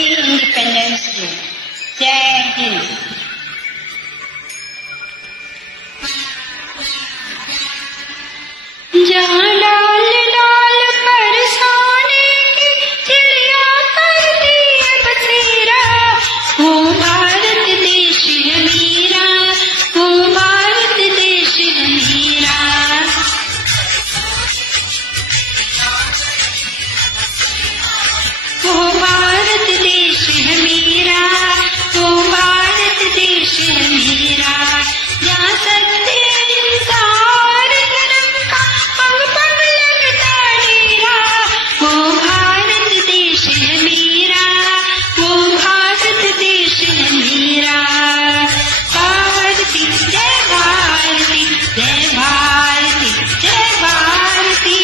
Independence day. जय हिंद। जहाँ लाल लाल बरसाने की चिड़िया करती है बसेरा, वो भारत देश है मेरा, वो भारत देश है मेरा। वो भारत देश है मेरा, वो भारत देश है मेरा। जहाँ सत्य अहिंसा और धर्म का पग पग लगता डेरा, वो भारत देश है मेरा, वो भारत देश है मेरा। भारती जय भारती, जय भारती, जय भारती।